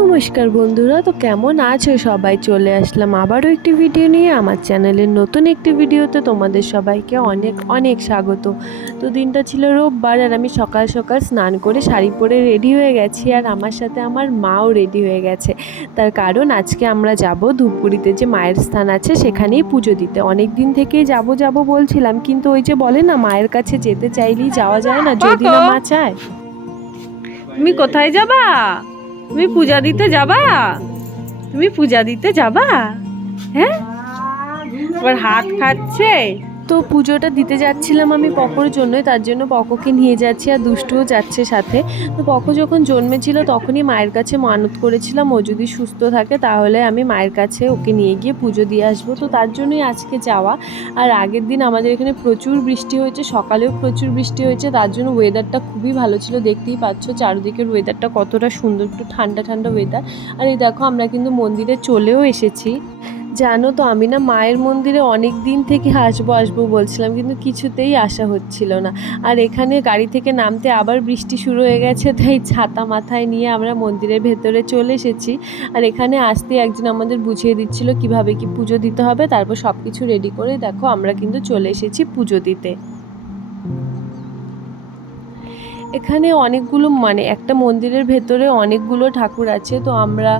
নমস্কার বন্ধুরা, তো কেমন আছো সবাই? চলে আসলাম আবারও একটি ভিডিও নিয়ে। আমার চ্যানেলের নতুন একটি ভিডিওতে তোমাদের সবাইকে অনেক অনেক স্বাগত। তো দিনটা ছিল রোববার, আর আমি সকাল সকাল স্নান করে শাড়ি পরে রেডি হয়ে গেছি, আর আমার সাথে আমার মাও রেডি হয়ে গেছে। তার কারণ আজকে আমরা যাব ধূপগুড়িতে, যে মায়ের স্থান আছে সেখানেই পুজো দিতে। অনেক দিন থেকেই যাব বলছিলাম, কিন্তু ওই যে বলে না, মায়ের কাছে যেতে চাইলেই যাওয়া যায় না, যদি না মা চায়। তুমি কোথায় যাবা? তুমি পূজা দিতে যাবা? তুমি পূজা দিতে যাবা? হ্যাঁ, আবার হাত খাচ্ছে। তো পুজোটা দিতে যাচ্ছিলাম আমি পকোর জন্যই, তার জন্য পকোকে নিয়ে যাচ্ছি, আর দুষ্টুও যাচ্ছে সাথে। তো পকো যখন জন্মেছিল তখনই মায়ের কাছে মানত করেছিলাম, ও যদি সুস্থ থাকে তাহলে আমি মায়ের কাছে ওকে নিয়ে গিয়ে পুজো দিয়ে আসবো। তো তার জন্যই আজকে যাওয়া। আর আগের দিন আমাদের এখানে প্রচুর বৃষ্টি হয়েছে, সকালেও প্রচুর বৃষ্টি হয়েছে, তার জন্য ওয়েদারটা খুবই ভালো ছিল। দেখতেই পাচ্ছ চারিদিকের ওয়েদারটা কতটা সুন্দর, একটু ঠান্ডা ঠান্ডা ওয়েদার। আর এই দেখো, আমরা কিন্তু মন্দিরে চলেও এসেছি। জানো তো, আমি না মায়ের মন্দিরে অনেক দিন থেকে আসবো বলছিলাম, কিন্তু কিছুতেই আসা হচ্ছিল না। আর এখানে গাড়ি থেকে নামতে আবার বৃষ্টি শুরু হয়ে গেছে, তাই ছাতা মাথায় নিয়ে আমরা মন্দিরের ভেতরে চলে এসেছি। আর এখানে আসতে একজন আমাদের বুঝিয়ে দিচ্ছিল কিভাবে কি পুজো দিতে হবে। তারপর সব কিছু রেডি করে দেখো আমরা কিন্তু চলে এসেছি পুজো দিতে। এখানে অনেকগুলো, মানে একটা মন্দিরের ভেতরে অনেকগুলো ঠাকুর আছে। তো আমরা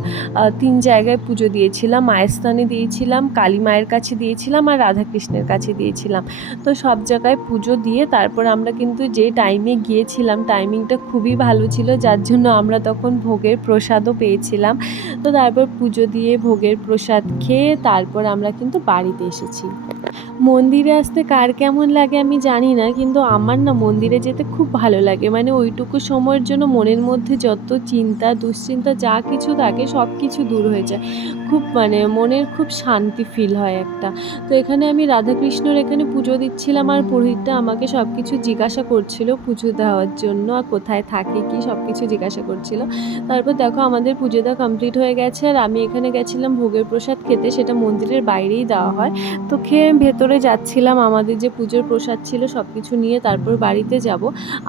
3 জায়গায় পুজো দিয়েছিলাম। মায়ের স্থানে দিয়েছিলাম, কালী মায়ের কাছে দিয়েছিলাম, আর রাধাকৃষ্ণের কাছে দিয়েছিলাম। তো সব জায়গায় পুজো দিয়ে তারপর আমরা কিন্তু যে টাইমে গিয়েছিলাম, টাইমিংটা খুবই ভালো ছিল, যার জন্য আমরা তখন ভোগের প্রসাদও পেয়েছিলাম। তো তারপর পুজো দিয়ে ভোগের প্রসাদ খেয়ে তারপর আমরা কিন্তু বাড়িতে এসেছি। মন্দিরে আসতে কার কেমন লাগে আমি জানি না, কিন্তু আমার না মন্দিরে যেতে খুব ভালো লাগে। মানে ওইটুকু সময়ের জন্য মনের মধ্যে যত চিন্তা দুশ্চিন্তা যা কিছু থাকে সব কিছু দূর হয়ে যায়। খুব মানে মনের খুব শান্তি ফিল হয় একটা। তো এখানে আমি রাধাকৃষ্ণর এখানে পুজো দিচ্ছিলাম, আর পুরোহিতটা আমাকে সব কিছু জিজ্ঞাসা করছিল পুজো দেওয়ার জন্য, আর কোথায় থাকে কি সব কিছু জিজ্ঞাসা করছিল। তারপর দেখো আমাদের পুজো দেওয়া কমপ্লিট হয়ে গেছে, আর আমি এখানে গেছিলাম ভোগের প্রসাদ খেতে, সেটা মন্দিরের বাইরেই দেওয়া হয়। তো খেয়ে ভেতরে যাচ্ছিলাম, আমাদের যে পুজোর প্রসাদ ছিল সব কিছু নিয়ে তারপর বাড়িতে যাব।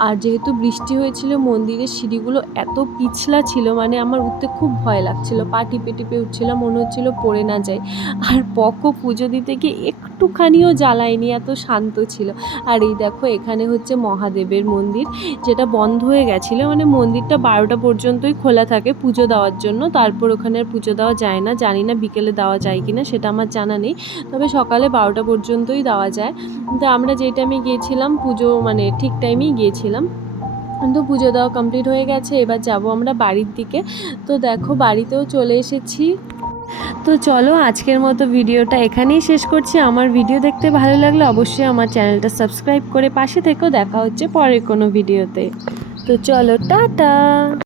আর যেহেতু বৃষ্টি হয়েছিল, মন্দিরের সিঁড়িগুলো এত পিছলা ছিল, মানে আমার উঠতে খুব ভয় লাগছিল, পা টিপে টিপে উঠছিলাম, মনে হচ্ছিল পড়ে না যায়। আর পকো পুজো দিতে গিয়ে একটুখানিও জ্বালায়নি, এত শান্ত ছিল। আর এই দেখো, এখানে হচ্ছে মহাদেবের মন্দির, যেটা বন্ধ হয়ে গেছিলো। মানে মন্দিরটা 12টা পর্যন্তই খোলা থাকে পুজো দেওয়ার জন্য, তারপর ওখানে আর পুজো দেওয়া যায় না। জানি না বিকেলে দেওয়া যায় কিনা, সেটা আমার জানা নেই, তবে সকালে 12টা পর্যন্তই দেওয়া যায়। তো আমরা যে টাইমে গিয়েছিলাম পুজো, মানে ঠিক টাইমেই গিয়েছিলাম। তো পুজো দেওয়া কমপ্লিট হয়ে গেছে, এবার যাব আমরা বাড়ির দিকে। তো দেখো বাড়িতেও চলে এসেছি। তো চলো আজকের মতো ভিডিওটা এখানেই শেষ করছি। আমার ভিডিও দেখতে ভালো লাগলে অবশ্যই আমার চ্যানেলটা সাবস্ক্রাইব করে পাশে থেকেও। দেখা হচ্ছে পরের কোনো ভিডিওতে। তো চলো, টাটা।